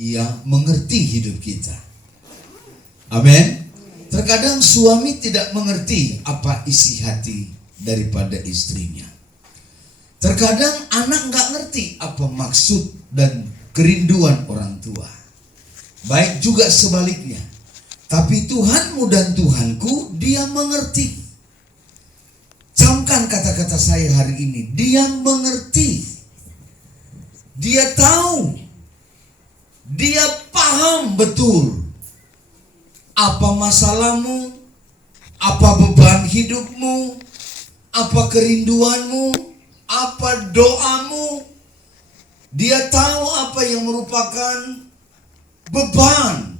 Ia mengerti hidup kita. Amin. Terkadang suami tidak mengerti apa isi hati daripada istrinya. Terkadang anak nggak ngerti apa maksud dan kerinduan orang tua. Baik juga sebaliknya. Tapi Tuhanmu dan Tuhanku, Dia mengerti. Camkan kata-kata saya hari ini. Dia mengerti. Dia tahu. Dia paham betul apa masalahmu, apa beban hidupmu, apa kerinduanmu, apa doamu. Dia tahu apa yang merupakan beban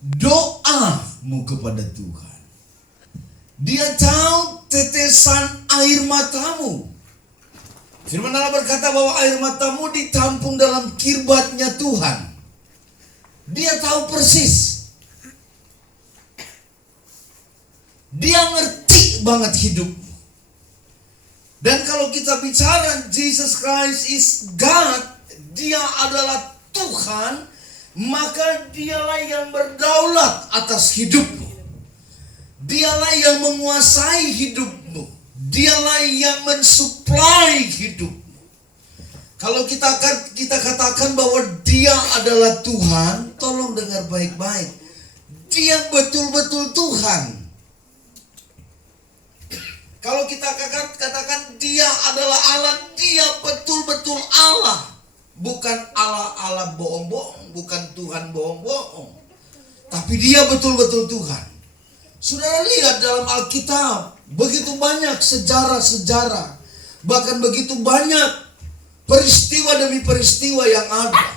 doamu kepada Tuhan. Dia tahu tetesan air matamu. Firman Allah berkata bahwa air matamu ditampung dalam kirbatnya Tuhan. Dia tahu persis. Dia ngerti banget hidupmu. Dan kalau kita bicara Jesus Christ is God, Dia adalah Tuhan, maka Dialah yang berdaulat atas hidupmu. Dialah yang menguasai hidupmu. Dialah yang mensuplai hidupmu. Kalau kita katakan bahwa Dia adalah Tuhan, tolong dengar baik-baik. Dia betul-betul Tuhan. Kalau kita katakan Dia adalah Allah, Dia betul-betul Allah. Bukan Allah bohong-bohong, bukan Tuhan bohong-bohong. Tapi Dia betul-betul Tuhan. Saudara lihat dalam Alkitab, begitu banyak sejarah-sejarah. Bahkan begitu banyak peristiwa demi peristiwa yang ada.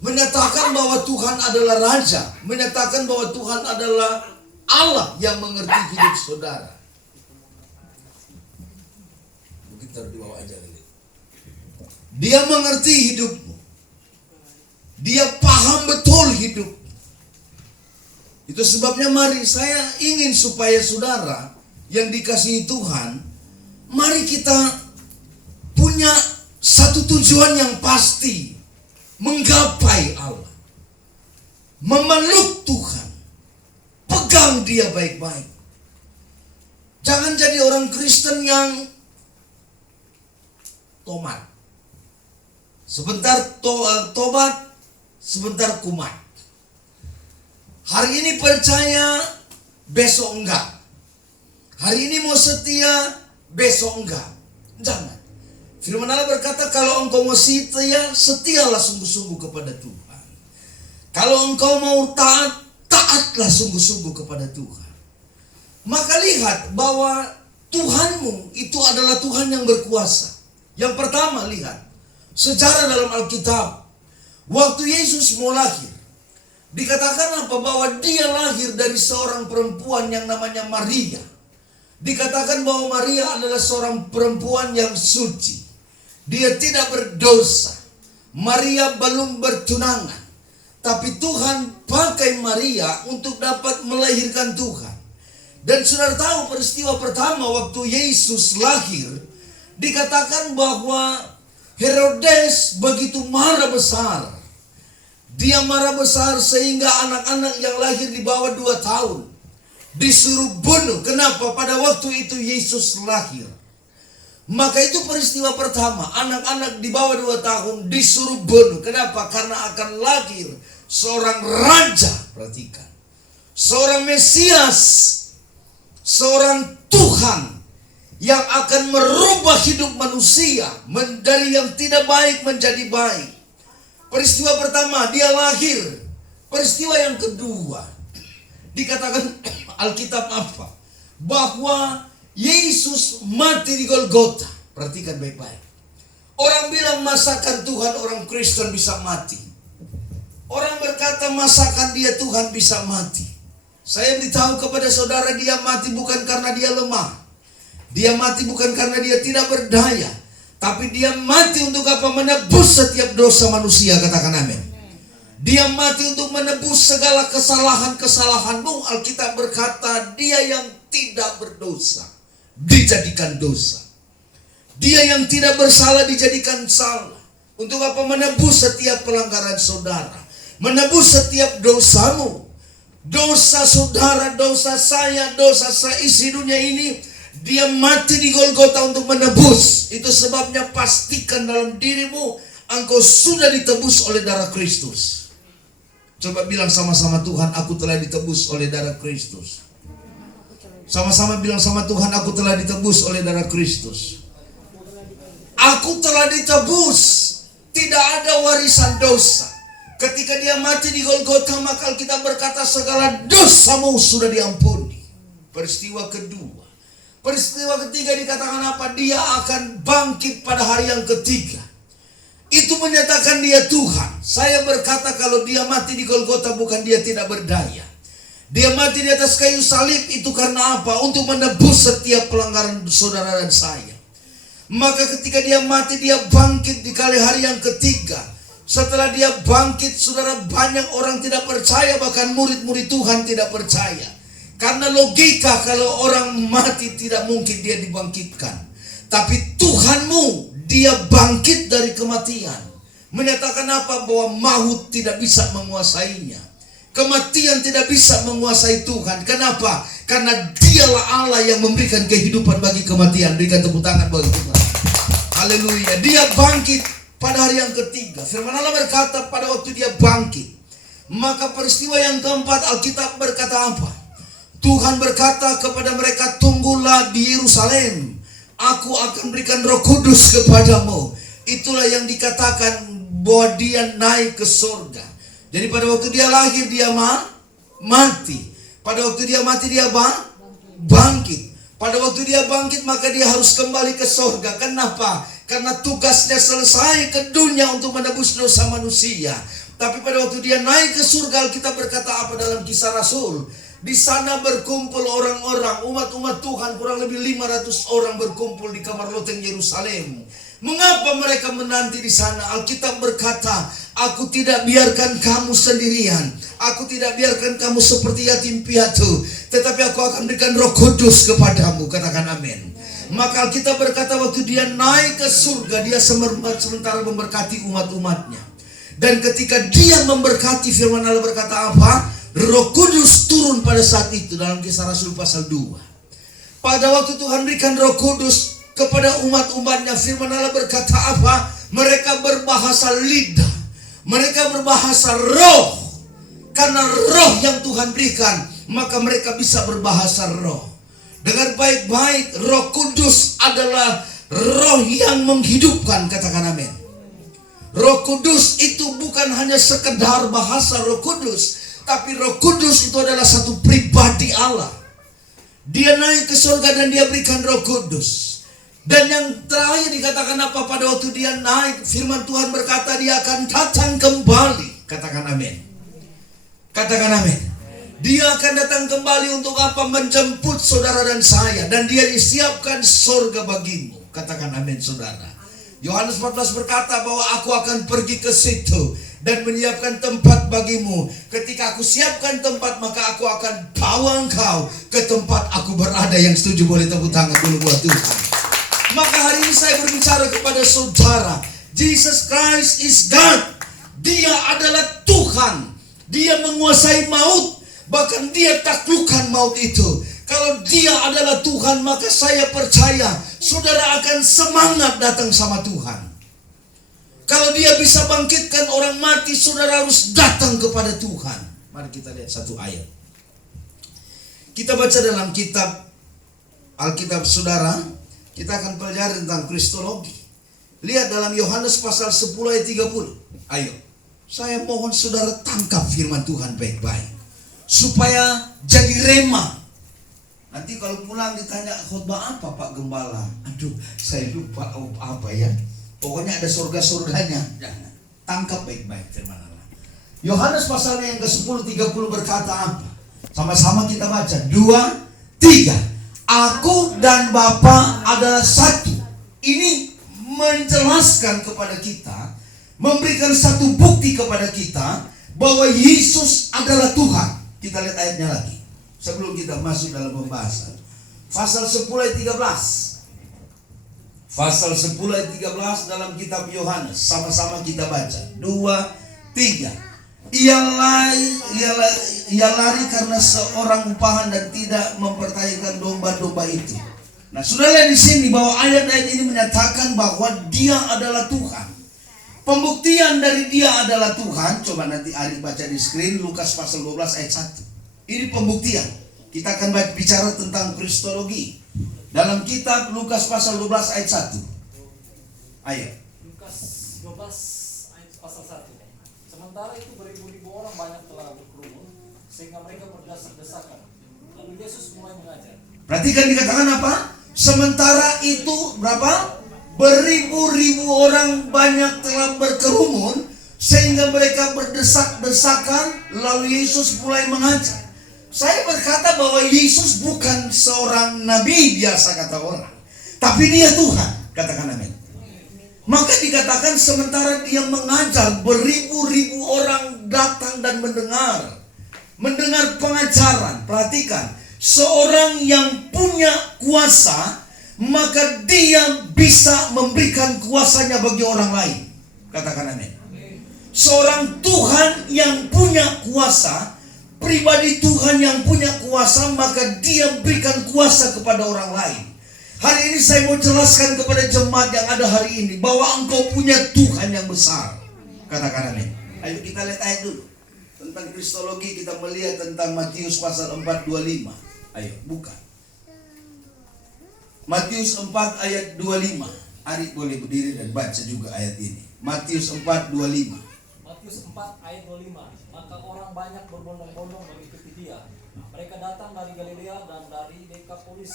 Menyatakan bahwa Tuhan adalah Raja. Menyatakan bahwa Tuhan adalah Allah yang mengerti hidup saudara. Di bawah aja. Dia mengerti hidupmu. Dia paham betul hidup. Itu sebabnya mari saya ingin supaya saudara yang dikasihi Tuhan, mari kita punya satu tujuan yang pasti, menggapai Allah, memeluk Tuhan, pegang Dia baik-baik. Jangan jadi orang Kristen yang tomat. Sebentar tobat, sebentar kumat. Hari ini percaya, besok enggak. Hari ini mau setia, besok enggak. Jangan. Firman Allah berkata, kalau engkau mau setia, setialah sungguh-sungguh kepada Tuhan. Kalau engkau mau taat, taatlah sungguh-sungguh kepada Tuhan. Maka lihat bahwa Tuhanmu itu adalah Tuhan yang berkuasa. Yang pertama, lihat sejarah dalam Alkitab. Waktu Yesus mau lahir, dikatakan apa? Bahwa Dia lahir dari seorang perempuan yang namanya Maria. Dikatakan bahwa Maria adalah seorang perempuan yang suci. Dia tidak berdosa. Maria belum bertunangan. Tapi Tuhan pakai Maria untuk dapat melahirkan Tuhan. Dan saudara tahu peristiwa pertama waktu Yesus lahir, dikatakan bahwa Herodes begitu marah besar. Dia marah besar sehingga anak-anak yang lahir di bawah 2 tahun disuruh bunuh. Kenapa? Pada waktu itu Yesus lahir. Maka itu peristiwa pertama. Anak-anak di bawah 2 tahun disuruh bunuh. Kenapa? Karena akan lahir seorang raja. Perhatikan. Seorang Mesias. Seorang Tuhan yang akan merubah hidup manusia dari yang tidak baik menjadi baik. Peristiwa pertama, Dia lahir. Peristiwa yang kedua, dikatakan Alkitab apa? Bahwa Yesus mati di Golgota. Perhatikan baik-baik. Orang bilang masakan Tuhan orang Kristen bisa mati. Orang berkata masakan Dia Tuhan bisa mati. Saya beritahu kepada saudara, Dia mati bukan karena Dia lemah. Dia mati bukan karena Dia tidak berdaya, tapi Dia mati untuk apa? Menebus setiap dosa manusia. Katakan amin. Dia mati untuk menebus segala kesalahan-kesalahanmu. Alkitab berkata, Dia yang tidak berdosa dijadikan dosa. Dia yang tidak bersalah dijadikan salah. Untuk apa? Menebus setiap pelanggaran saudara. menebus setiap dosamu, dosa saudara, dosa saya, dosa seisi dunia ini. Dia mati di Golgota untuk menebus. Itu sebabnya pastikan dalam dirimu engkau sudah ditebus oleh darah Kristus. Coba bilang sama-sama, Tuhan, aku telah ditebus oleh darah Kristus. Sama-sama bilang sama Tuhan, aku telah ditebus oleh darah Kristus. Aku telah ditebus. Tidak ada warisan dosa. Ketika dia mati di Golgota, maka kita berkata segala dosamu sudah diampuni. Peristiwa kedua. Peristiwa ketiga dikatakan apa? Dia akan bangkit pada hari yang ketiga. Itu menyatakan dia Tuhan. Saya berkata kalau dia mati di Golgota bukan dia tidak berdaya. Dia mati di atas kayu salib itu karena apa? Untuk menebus setiap pelanggaran saudara dan saya. Maka ketika dia mati, dia bangkit di kali hari yang ketiga. Setelah dia bangkit, saudara, banyak orang tidak percaya, bahkan murid-murid Tuhan tidak percaya. Karena logika kalau orang mati tidak mungkin dia dibangkitkan. Tapi Tuhanmu, dia bangkit dari kematian. Menyatakan apa? Bahwa maut tidak bisa menguasainya. Kematian tidak bisa menguasai Tuhan. Kenapa? Karena dialah Allah yang memberikan kehidupan bagi kematian. Berikan tepuk tangan bagi Tuhan. Haleluya. Dia bangkit pada hari yang ketiga. Firman Allah berkata pada waktu dia bangkit. Maka peristiwa yang keempat, Alkitab berkata apa? Tuhan berkata kepada mereka, tunggulah di Yerusalem. Aku akan berikan Roh Kudus kepadamu. Itulah yang dikatakan bahwa dia naik ke surga. Jadi pada waktu dia lahir dia mati. Pada waktu dia mati dia bangkit. Pada waktu dia bangkit maka dia harus kembali ke surga. Kenapa? Karena tugasnya selesai ke dunia untuk menebus dosa manusia. Tapi pada waktu dia naik ke surga, kita berkata apa dalam Kisah Rasul? Di sana berkumpul orang-orang, umat-umat Tuhan, kurang lebih 500 orang berkumpul di kamar loteng Yerusalem. Mengapa mereka menanti di sana? Alkitab berkata, aku tidak biarkan kamu sendirian. Aku tidak biarkan kamu seperti yatim piatu. Tetapi aku akan berikan Roh Kudus kepadamu. Katakan amin. Maka Alkitab berkata waktu dia naik ke surga, dia sementara memberkati umat-umatnya. Dan ketika dia memberkati, firman Allah berkata apa? Roh Kudus turun pada saat itu dalam Kisah Rasul pasal 2. Pada waktu Tuhan berikan Roh Kudus kepada umat-umatnya, firman Allah berkata apa? Mereka berbahasa lidah. Mereka berbahasa roh. Karena roh yang Tuhan berikan, maka mereka bisa berbahasa roh. Dengar baik-baik, Roh Kudus adalah roh yang menghidupkan. Katakan amin. Roh Kudus itu bukan hanya sekedar bahasa Roh Kudus, tapi Roh Kudus itu adalah satu pribadi Allah. Dia naik ke surga dan dia berikan Roh Kudus. Dan yang terakhir dikatakan apa? Pada waktu dia naik, firman Tuhan berkata dia akan datang kembali. Katakan amin. Katakan amin. Dia akan datang kembali untuk apa? Menjemput saudara dan saya. Dan dia disiapkan surga bagimu. Katakan amin saudara. Yohanes 14 berkata bahwa aku akan pergi ke situ dan menyiapkan tempat bagimu. Ketika aku siapkan tempat, maka aku akan bawa engkau ke tempat aku berada. Yang setuju boleh tepuk tangan dulu buat Tuhan. Maka hari ini saya berbicara kepada saudara. Jesus Christ is God. Dia adalah Tuhan. Dia menguasai maut. Bahkan dia taklukkan maut itu. Kalau dia adalah Tuhan, maka saya percaya saudara akan semangat datang sama Tuhan. Kalau dia bisa bangkitkan orang mati, saudara harus datang kepada Tuhan. Mari kita lihat satu ayat. Kita baca dalam kitab Alkitab saudara. Kita akan pelajari tentang Kristologi. Lihat dalam Yohanes pasal 10 ayat 30. Ayo, saya mohon saudara tangkap firman Tuhan baik-baik. Supaya jadi rema. Nanti kalau pulang ditanya khotbah apa Pak Gembala? Aduh, saya lupa apa ya. Pokoknya ada surga-surganya. Jangan. Tangkap baik-baik firman Allah. Yohanes pasalnya yang ke-10 30 berkata apa? Sama-sama kita baca. 2, 3. Aku dan Bapa adalah satu. Ini menjelaskan kepada kita, memberikan satu bukti kepada kita bahwa Yesus adalah Tuhan. Kita lihat ayatnya lagi sebelum kita masuk dalam pembahasan. Pasal 10 ayat 13. Pasal 10 ayat 13 dalam kitab Yohanes. Sama-sama kita baca. 2, 3. Ia lari karena seorang upahan dan tidak mempertahankan domba-domba itu. Nah, sudah lihat di sini bahwa ayat-ayat ini menyatakan bahwa Dia adalah Tuhan. Pembuktian dari Dia adalah Tuhan. Coba nanti Ari baca di screen Lukas pasal 12 ayat 1. Ini pembuktian. Kita akan bicara tentang kristologi dalam kitab Lukas pasal 12 ayat 1. Ayo. Lukas 12 ayat pasal 1. Sementara itu beribu-ribu orang banyak telah berkerumun sehingga mereka berdesak-desakan. Lalu Yesus mulai mengajar. Perhatikan dikatakan apa? Sementara itu berapa? Beribu-ribu orang banyak telah berkerumun sehingga mereka berdesak-desakan. Lalu Yesus mulai mengajar. Saya berkata bahwa Yesus bukan seorang nabi biasa kata orang, tapi Dia Tuhan. Katakan amin. Maka dikatakan sementara Dia mengajar, beribu-ribu orang datang dan mendengar pengajaran. Perhatikan, seorang yang punya kuasa, maka dia bisa memberikan kuasanya bagi orang lain. Katakan amin. Seorang Tuhan yang punya kuasa, pribadi Tuhan yang punya kuasa, maka Dia berikan kuasa kepada orang lain. Hari ini saya mau jelaskan kepada jemaat yang ada hari ini bahwa engkau punya Tuhan yang besar. Katakan amin. Ayo kita lihat ayat dulu. Tentang kristologi kita melihat tentang Matius pasal 4:25. Ayo buka. Matius 4 ayat 25. Ari boleh berdiri dan baca juga ayat ini. Matius 4:25. Matius 4 ayat 25. Maka orang banyak berbondong-bondong mengikuti Dia. Mereka datang dari Galilea dan dari Dekapolis,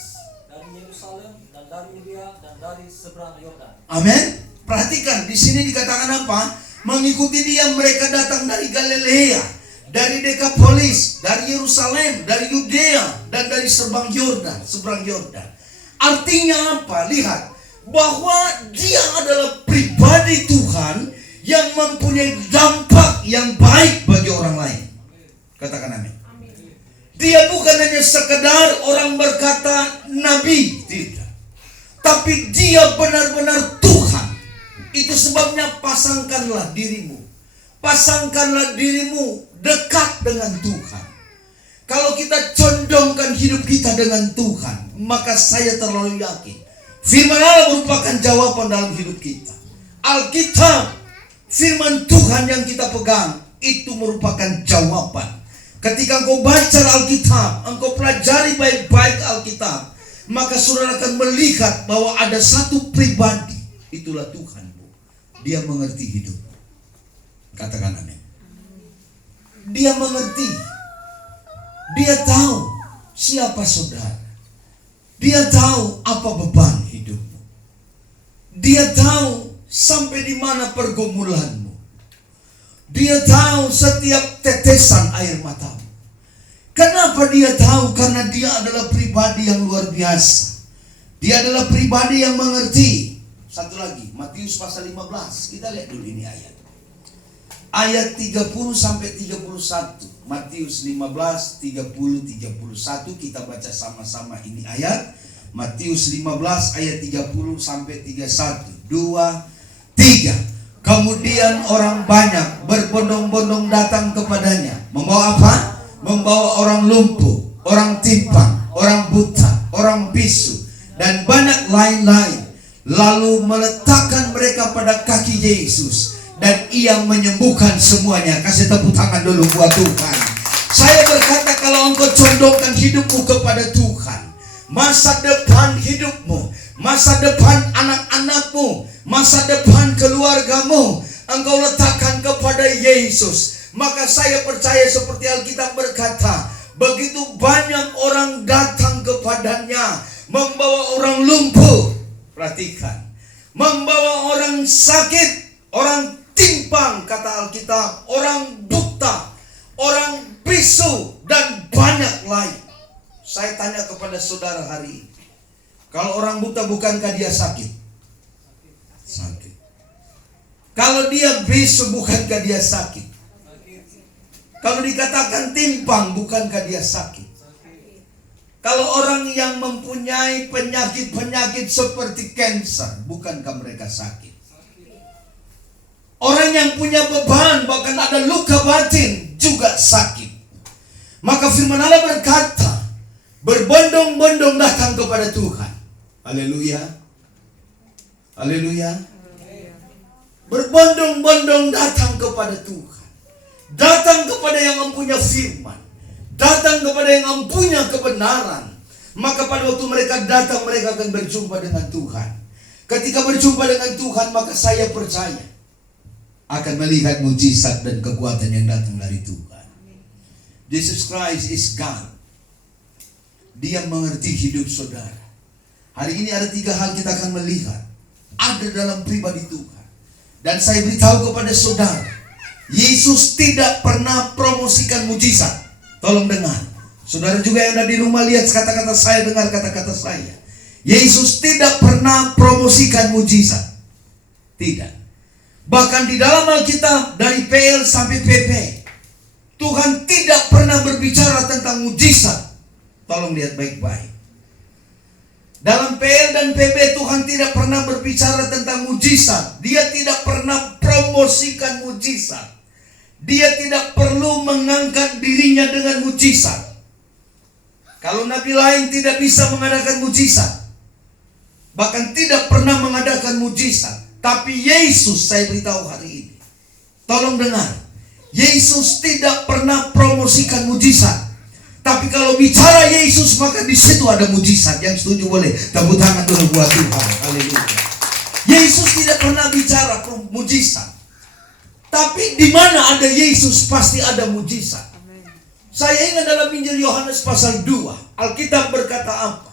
dari Yerusalem dan dari Yudea dan dari seberang Yordan. Amin. Perhatikan di sini dikatakan apa? Mengikuti Dia mereka datang dari Galilea, dari Dekapolis, dari Yerusalem, dari Yudea dan dari seberang Yordan. Artinya apa? Lihat bahwa Dia adalah pribadi Tuhan yang mempunyai dampak yang baik bagi orang lain. Katakan amin. Dia bukan hanya sekedar orang berkata nabi, tidak. Tapi Dia benar-benar Tuhan. Itu sebabnya pasangkanlah dirimu dekat dengan Tuhan. Kalau kita condongkan hidup kita dengan Tuhan, maka saya terlalu yakin firman Allah merupakan jawaban dalam hidup kita. Alkitab, firman Tuhan yang kita pegang, itu merupakan jawaban. Ketika engkau baca Alkitab, engkau pelajari baik-baik Alkitab, maka saudara akan melihat bahwa ada satu pribadi, itulah Tuhan. Dia mengerti hidup. Katakan amin. Dia mengerti. Dia tahu siapa saudara. Dia tahu apa beban hidupmu. Dia tahu sampai di mana pergumulanmu. Dia tahu setiap tetesan air matamu. Kenapa Dia tahu? Karena Dia adalah pribadi yang luar biasa. Dia adalah pribadi yang mengerti. Satu lagi, Matius pasal 15. Kita lihat dulu ini ayat. Ayat 30 sampai 31. Matius 15, 30, 31. Kita baca sama-sama ini ayat. Matius 15 ayat 30 sampai 31. 2, 3. Kemudian orang banyak berbondong-bondong datang kepadanya. Membawa apa? Membawa orang lumpuh, orang timpang, orang buta, orang bisu, dan banyak lain-lain. Lalu meletakkan mereka pada kaki Yesus, dan Ia menyembuhkan semuanya. Kasih tepuk tangan dulu buat Tuhan. Saya berkata, kalau engkau condongkan hidupmu kepada Tuhan, masa depan hidupmu, masa depan anak-anakmu, masa depan keluargamu, engkau letakkan kepada Yesus, maka saya percaya seperti Alkitab berkata, begitu banyak orang datang kepadanya, membawa orang lumpuh, perhatikan, membawa orang sakit, orang timpang, kata Alkitab, orang buta, orang bisu, dan banyak lain. Saya tanya kepada saudara hari ini, kalau orang buta bukankah dia sakit? Sakit. Kalau dia bisu bukankah dia sakit? Kalau dikatakan timpang bukankah dia sakit? Kalau orang yang mempunyai penyakit-penyakit seperti kanker, bukankah mereka sakit? Orang yang punya beban, bahkan ada luka batin, juga sakit. Maka firman Allah berkata, berbondong-bondong datang kepada Tuhan. Haleluya. Haleluya. Berbondong-bondong datang kepada Tuhan. Datang kepada yang mempunyai firman. Datang kepada yang mempunyai kebenaran. Maka pada waktu mereka datang, mereka akan berjumpa dengan Tuhan. Ketika berjumpa dengan Tuhan, maka saya percaya akan melihat mujizat dan kekuatan yang datang dari Tuhan. Jesus Christ is God. Dia mengerti hidup saudara. Hari ini ada 3 hal kita akan melihat ada dalam pribadi Tuhan. Dan saya beritahu kepada saudara, Yesus tidak pernah promosikan mujizat. Tolong dengar. Saudara juga yang ada di rumah, lihat kata-kata saya, dengar kata-kata saya. Yesus tidak pernah promosikan mujizat. Tidak. Bahkan di dalam Alkitab dari PL sampai PP, Tuhan tidak pernah berbicara tentang mujizat. Tolong lihat baik-baik. Dalam PL dan PP Tuhan tidak pernah berbicara tentang mujizat. Dia tidak pernah promosikan mujizat. Dia tidak perlu mengangkat dirinya dengan mujizat. Kalau nabi lain tidak bisa mengadakan mujizat, bahkan tidak pernah mengadakan mujizat. Tapi Yesus, saya beritahu hari ini, tolong dengar, Yesus tidak pernah promosikan mujizat. Tapi kalau bicara Yesus, maka di situ ada mujizat. Yang setuju boleh tepuk tangan dulu buat Tuhan. Haleluya. Yesus tidak pernah bicara mujizat. Tapi di mana ada Yesus pasti ada mujizat. Saya ingat dalam Injil Yohanes pasal 2, Alkitab berkata apa?